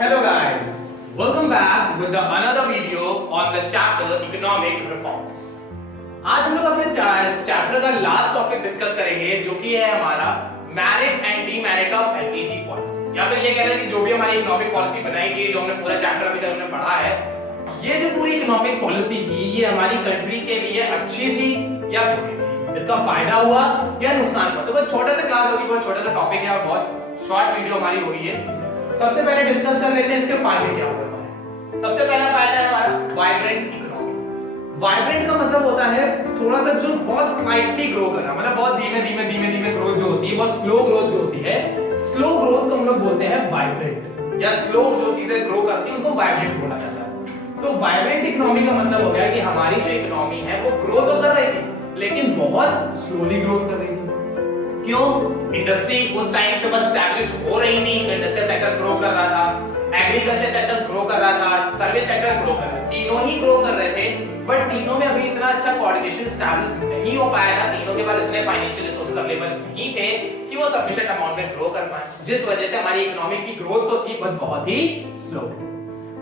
Hello guys, welcome back with the another video on the chapter economic reforms. आज हम लोग अपने chapter का लास्ट टॉपिक डिस्कस करेंगे जो कि है हमारा merit and demerit of LPG policy. या फिर ये कह रहे हैं कि जो भी हमारी इकोनॉमिक पॉलिसी बनाई गई, जो हमने पूरा चैप्टर अभी तक हमने पढ़ा है, ये जो पूरी इकोनॉमिक पॉलिसी थी ये हमारी कंट्री के लिए अच्छी थी या बुरी थी, इसका फायदा हुआ या नुकसान हुआ। तो बहुत छोटा सा क्लास होगी, बहुत छोटा सा टॉपिक है और बहुत शॉर्ट वीडियो हमारी होगी ये। सबसे पहले डिस्कस कर लेते हैं इसके फायदे क्या हुए हमारे। सबसे पहला फायदा है हमारा वाइब्रेंट इकोनॉमी। वाइब्रेंट का मतलब होता है थोड़ा सा जो बहुत स्लाइटली ग्रो करना, मतलब बहुत धीमे धीमे ग्रोथ जो होती है, बहुत स्लो ग्रोथ जो होती है, स्लो ग्रोथ को हम लोग बोलते हैं वाइब्रेंट, या स्लो जो चीजें ग्रो करती हैं उनको वाइब्रेंट बोला जाता है। तो वाइब्रेंट इकोनॉमी का मतलब हो गया कि हमारी जो इकोनॉमी है वो ग्रो तो कर रही थी लेकिन बहुत स्लोली ग्रोथ कर रही थी। क्यों? इंडस्ट्री उस टाइम पे बस एस्टैब्लिश्ड हो रही नहीं, तो इंडस्ट्रियल सेक्टर ग्रो कर रहा था, एग्रीकल्चर सेक्टर ग्रो कर रहा था, सर्विस सेक्टर ग्रो कर रहा था, तीनों ही ग्रो कर रहे थे। बट तीनों में अभी इतना अच्छा कोऑर्डिनेशन एस्टैब्लिश नहीं हो पाया था, तीनों के पास इतने फाइनेंशियल रिसोर्सेज अवेलेबल नहीं थे कि वो सफिशिएंट अमाउंट में ग्रो कर पाए, जिस वजह से हमारी इकोनॉमी की ग्रोथ तो थी बट बहुत ही slow.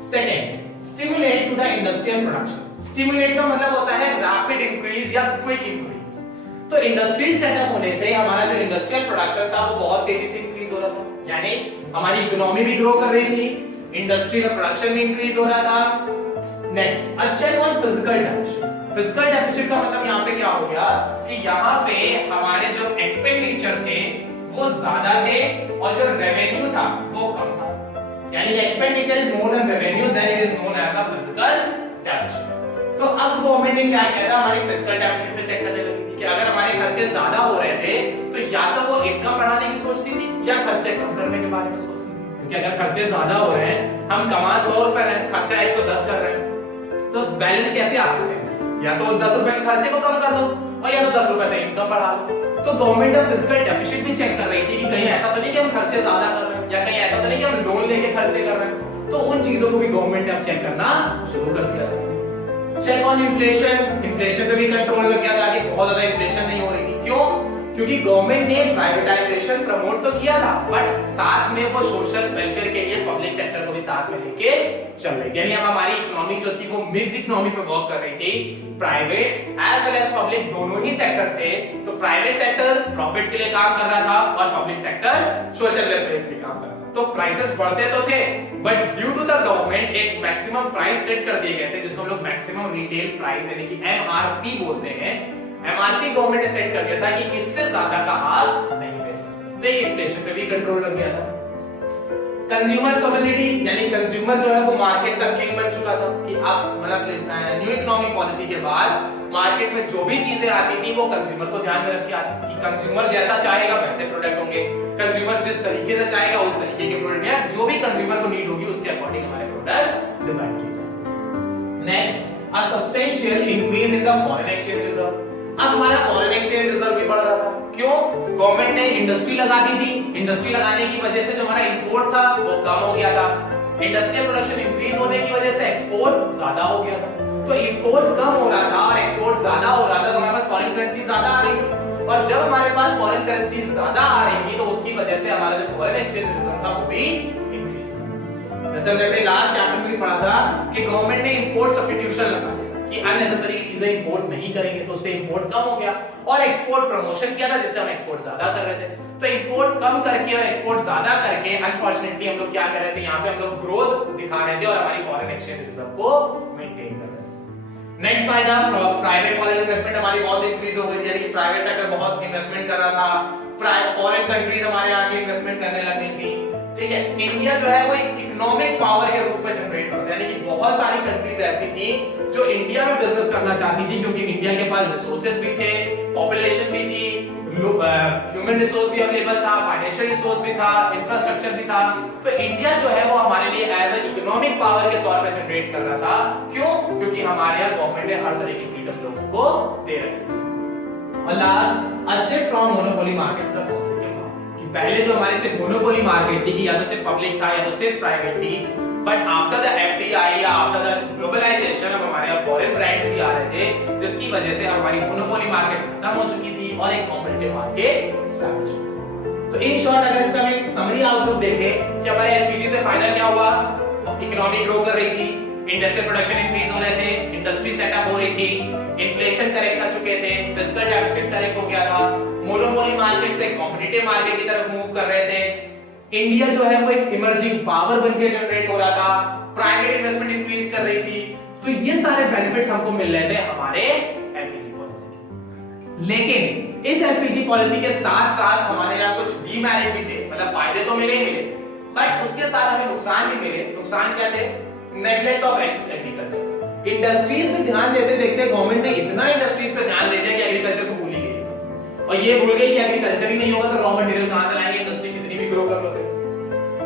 Second, stimulate to the industrial production. Stimulate का मतलब होता है रैपिड इंक्रीज या क्विक इंक्रीज। तो इंडस्ट्री सेटअप होने से हमारा जो इंडस्ट्रियल प्रोडक्शन था वो बहुत तेजी से इंक्रीज हो रहा था, यानी हमारी इकोनॉमी भी ग्रो कर रही थी, इंडस्ट्रियल प्रोडक्शन भी इंक्रीज हो रहा था। नेक्स्ट, अच्छा one physical deficit. Physical deficit का मतलब यहाँ पे क्या हो गया कि यहाँ पे हमारे जो एक्सपेंडिचर थे वो ज्यादा थे और जो रेवेन्यू था वो कम था, यानी expenditure is more than revenue, then it is known as a physical deficit. तो अब गवर्नमेंट ने क्या किया था, हमारी फिजिकल डेफिसिट पे चेक करने लगी कि अगर हमारे खर्चे ज्यादा हो रहे थे तो या तो वो इनकम बढ़ाने की सोचती थी या खर्चे कम करने के बारे में सोचती थी। क्योंकि अगर खर्चे ज्यादा हो रहे हैं, हम कमा 100 रुपए रहे हैं, खर्चा 110 कर रहे हैं, तो बैलेंस कैसे आ सकते हैं? या तो उस 10 रुपए के खर्चे को कम कर दो और या तो 10 रुपए से इनकम बढ़ा लो। तो गवर्नमेंट अब फिजिकल डेफिसिट भी चेक कर रही थी कि कहीं ऐसा तो नहीं कि हम खर्चे ज्यादा कर रहे हैं, या कहीं ऐसा तो नहीं कि हम लोन लेके खर्चे कर रहे हैं। तो उन चीजों को भी गवर्नमेंट ने अब चेक करना शुरू कर दिया था। Check on inflation. इन्फ्लेशन पे भी कंट्रोल हो गया था कि बहुत ज्यादा इन्फ्लेशन नहीं हो रही थी। क्यों? क्योंकि गवर्नमेंट ने प्राइवेटाइजेशन प्रमोट तो किया था बट साथ में वो सोशल वेलफेयर के लिए पब्लिक सेक्टर को भी साथ में लेके चल रही थी, यानी अब हमारी इकोनॉमी जो थी वो मिक्स इकोनॉमी पे वर्क कर रही थी। Private as well as public दोनों ही सेक्टर थे। तो प्राइवेट सेक्टर प्रॉफिट के लिए काम कर रहा था और पब्लिक सेक्टर सोशल वेलफेयर के लिए काम कर रहा था। तो प्राइसेस बढ़ते तो थे but due to the government एक मैक्सिमम प्राइस सेट कर दिए गए थे, जिसको हम लोग मैक्सिमम रिटेल प्राइस यानी कि एमआरपी बोलते हैं। एमआरपी गवर्नमेंट ने सेट कर दिया था कि इससे ज्यादा का आप नहीं बेच सकते। तो इन्फ्लेशन पे भी कंट्रोल रख दिया था। कंज्यूमर सोवरेनिटी, यानी कंज्यूमर जो है वो मार्केट का किंग बन चुका था कि अब मतलब न्यू इकोनॉमिक पॉलिसी के बाद मार्केट में जो भी चीजें आती थी वो कंज्यूमर को ध्यान में रख के आती कि कंज्यूमर जैसा चाहेगा वैसे प्रोडक्ट होंगे, कंज्यूमर जिस तरीके से चाहेगा उस तरीके के प्रोडक्ट, या जो भी कंज्यूमर को नीड होगी उसके अकॉर्डिंग हमारे प्रोडक्ट डिजाइन किए जाएंगे। Next, a substantial increase in the foreign exchange reserve. अब हमारा फॉरेन एक्सचेंज रिजर्व भी बढ़ रहा था। क्यों? गवर्नमेंट ने इंडस्ट्री लगा दी थी, इंडस्ट्री लगाने की वजह से जो हमारा इंपोर्ट था वो कम हो गया था, इंडस्ट्रियल प्रोडक्शन इंक्रीज होने की वजह से एक्सपोर्ट ज्यादा हो गया था। तो इंपोर्ट कम हो रहा था और एक्सपोर्ट ज्यादा हो रहा था, तो हमारे पास फॉरेन करेंसी ज्यादा आ रही थी, और जब हमारे पास फॉरेन करेंसी ज्यादा आ रही थी तो उसकी वजह से हमारा जो फॉरेन एक्सचेंज रिजर्व था वो भी इंक्रीज हुआ। जैसे हमने अपने लास्ट चैप्टर में भी पढ़ा था कि गवर्नमेंट ने इंपोर्ट सब्स्टिट्यूशन लगा दिया कि अननेसेसरी चीजें इंपोर्ट नहीं करेंगे, तो उससे इंपोर्ट कम हो गया, और एक्सपोर्ट प्रमोशन किया था जिससे हम एक्सपोर्ट ज्यादा कर रहे थे। तो इंपोर्ट कम करके और एक्सपोर्ट ज्यादा करके अनफॉर्चुनेटली हम लोग क्या कर रहे थे, यहाँ पे हम लोग ग्रोथ दिखा रहे थे और हमारी फॉरेन एक्सचेंज रिजर्व को मेंटेन कर रहे थे। नेक्स्ट फायदा, प्राइवेट फॉरेन इन्वेस्टमेंट हमारी बहुत इंक्रीज हो गई थी, यानी कि प्राइवेट सेक्टर बहुत इन्वेस्टमेंट कर रहा था, फॉरेन कंट्रीज हमारे यहाँ की इन्वेस्टमेंट करने लग गई थी। ठीक है, इंडिया जो है वो इकोनॉमिक पावर के रूप में जनरेट होता है, यानी कि बहुत सारी कंट्रीज ऐसी थी जो इंडिया में बिजनेस करना चाहती थी, क्योंकि इंडिया के पास रिसोर्सेज भी थे, पॉपुलेशन भी थी, ह्यूमन रिसोर्स भी अवेलेबल था, फाइनेंशियल रिसोर्स भी था, इंफ्रास्ट्रक्चर भी था। तो इंडिया जो है वो हमारे लिए एज ए इकोनॉमिक पावर के तौर पे जनरेट कर रहा था। क्यों? क्योंकि हमारे यहाँ गवर्नमेंट ने हर तरह की फ्रीडम लोगों को दे रखी थी। और last, a shift from monopoly market तक पहले जो हमारे सिर्फ मोनोपोली मार्केट थी कि या तो सिर्फ पब्लिक था या तो सिर्फ प्राइवेट थी, बट आफ्टर द एफडीआई या आफ्टर द ग्लोबलाइजेशन अब हमारे यहाँ फॉरेन ब्रांड्स भी आ रहे थे, जिसकी वजह से हमारी मोनोपोली मार्केट खत्म हो चुकी थी और एक कॉम्पिटिटिव मार्केट एस्टैब्लिश। तो इन शॉर्ट अगर इसका हम एक समरी आउटलुक देखें कि हमारे एलपीजी से फायदा क्या हुआ, इकोनॉमी ग्रो कर रही थी, इंडस्ट्रियल प्रोडक्शन इंक्रीज हो रहे थे, इंडस्ट्री सेटअप हो रही थी, इन्फ्लेशन करेक्ट कर चुके थे, फिस्कल डेफिसिट करेक्ट हो गया था, मोनोपोली मार्केट से कॉम्पिटिटिव मार्केट की तरफ मूव कर रहे थे, इंडिया जो है वो एक इमर्जिंग पावर बनके जनरेट हो रहा था, प्राइवेट इन्वेस्टमेंट इंक्रीज कर रही थी। तो ये सारे बेनिफिट्स हमको मिल रहे थे हमारे एलपीजी पॉलिसी। लेकिन इस एलपीजी पॉलिसी के साथ साथ हमारे यहाँ कुछ डीमेरिट भी थे, मतलब फायदे तो मिले ही मिले, बट उसके साथ हमें नुकसान भी मिले। नुकसान क्या थे? Neglect of agriculture. इंडस्ट्रीज पे ध्यान देते देखते गवर्नमेंट ने इतना इंडस्ट्रीज पे ध्यान दे दिया कि एग्रीकल्चर को भूल ही गई, और ये भूल गई कि एग्रीकल्चर ही नहीं होगा तो रॉ मटेरियल कहां से लाएंगे, इंडस्ट्री कितनी भी ग्रो कर लो।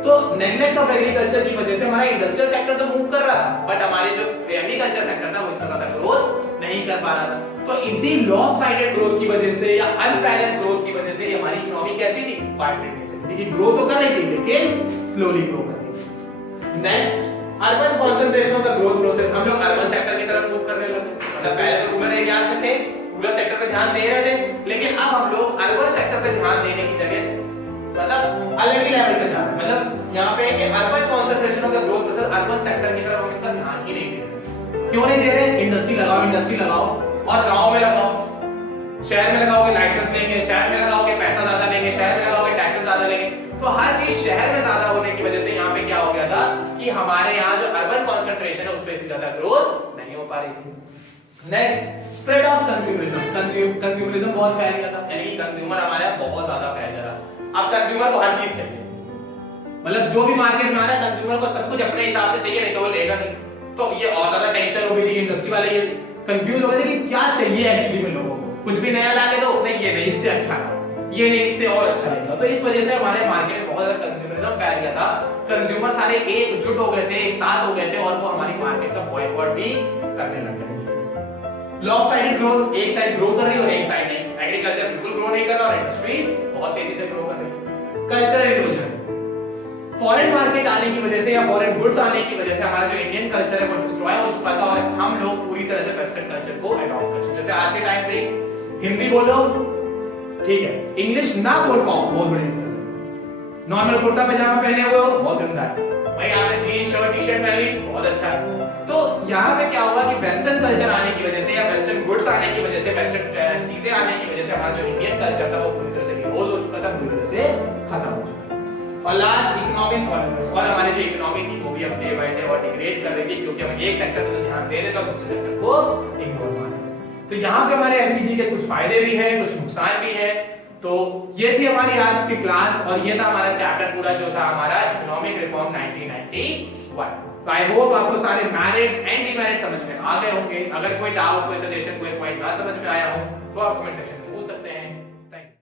तो नेगलेक्ट ऑफ एग्रीकल्चर की वजह से हमारा इंडस्ट्रियल सेक्टर तो मूव कर रहा था, बट हमारे जो एग्रीकल्चर सेक्टर था वो इतना ज्यादा ग्रोथ नहीं कर पा रहा था। तो इसी लॉपसाइडेड ग्रोथ की वजह से या अनबैलेंस ग्रोथ की वजह से हमारी इकोनॉमी कैसी थी? वाइब्रेंट नेचर की, ग्रो तो कर रही थी लेकिन स्लोली ग्रो कर रही थी। Next, urban concentration of the growth process. हम लोग अर्बन सेक्टर की तरफ मूव करने लगे, मतलब पहले तो रूरल एरियाज में थे, रूरल सेक्टर पे ध्यान दे रहे थे, लेकिन अब हम लोग अर्बन सेक्टर पे ध्यान देने की जगह मतलब अलग ही लेवल पे जा रहे हैं। मतलब यहाँ पे कि urban concentration of the growth process, urban sector की तरफ हम इसका ध्यान ही नहीं दे रहे। क्यों नहीं दे रहे? इंडस्ट्री लगाओ और गांव में लगाओ, शहर में लगाओगे लाइसेंस लेंगे, शहर में लगाओगे पैसा ज्यादा लेंगे, शहर में लगाओगे टैक्सेस ज्यादा लेंगे। तो हर चीज शहर में ज्यादा होने की वजह से यहाँ पे क्या हो गया था कि हमारे यहाँ जो अर्बन कंसंट्रेशन है उस पर इतनी ज्यादा ग्रोथ नहीं हो पा रही थी। Next, spread of consumerism. Consumerism बहुत फैल गया था, यानी कि कंज्यूमर हमारे यहाँ बहुत ज्यादा फैल गया था। अब कंज्यूमर को हर चीज चाहिए, मतलब जो भी मार्केट में आ रहा है कंज्यूमर को सब कुछ अपने हिसाब से चाहिए, नहीं तो वो लेगा नहीं। तो ये और ज्यादा टेंशन हो गई थी, इंडस्ट्री वाले ये कंफ्यूज हो गए थे कि क्या चाहिए एक्चुअली में लोगों को। कुछ भी नया लाके दो, नहीं ये नहीं, इससे अच्छा है, ये नहीं इससे और अच्छा लगेगा। तो इस वजह से हमारे मार्केट में बहुत ज्यादा कंज्यूमरिज्म फैल गया था। कंज्यूमर सारे एकजुट हो गए थे, एक साथ हो गए थे, और वो हमारी मार्केट का बॉयकॉट भी करने लग गए थे। लॉपसाइडेड ग्रोथ, एक साइड ग्रो कर रही है और एक साइड नहीं। एग्रीकल्चर बिल्कुल ग्रो नहीं कर रहा और इंडस्ट्रीज बहुत तेजी से ग्रो कर रही है। कल्चरल इरोजन, फॉरेन मार्केट आने की वजह से या फॉरेन गुड्स आने की वजह से हमारा जो इंडियन कल्चर है वो डिस्ट्रॉय हो चुका था, और हम लोग पूरी तरह से वेस्टर्न कल्चर को अडॉप्ट कर चुके। जैसे आज के टाइम पे हिंदी बोलो ठीक है, इंग्लिश ना बोल पाओ बहुत बड़ी दिक्कत है। नॉर्मल कुर्ता पैजामा पहने हुए हो बहुत गंदा है, भाई आपने जीन्स शर्ट टी शर्ट पहन ली बहुत अच्छा है। तो यहाँ पे क्या हुआ कि वेस्टर्न कल्चर आने की वजह से या वेस्टर्न गुड्स आने की वजह से, वेस्टर्न चीजें आने की वजह से हमारा जो इंडियन कल्चर था वो पूरी तरह से डिवोर्स हो चुका था, पूरी तरह से खत्म हो चुका था। और लास्ट, इकोनॉमिक पॉलिटिक्स, और हमारी जो इकोनॉमी थी वो भी अब डे बाय डे और डिग्रेड कर रही थी, क्योंकि हम एक सेक्टर पे तो ध्यान दे रहे थे और दूसरे सेक्टर को इग्नोर कर रहे थे। तो यहाँ पे हमारे एलपीजी के कुछ फायदे भी हैं, कुछ नुकसान भी है। तो ये थी हमारी आज की क्लास, और ये था हमारा चैप्टर पूरा जो था हमारा इकोनॉमिक रिफॉर्म 1991। तो आई होप आपको सारे मेरिट्स एंड डिमेरिट्स समझ में आ गए होंगे। अगर कोई डाउट, कोई सजेशन, कोई पॉइंट ना समझ में आया हो तो आप कमेंट सेक्शन में पूछ सकते हैं।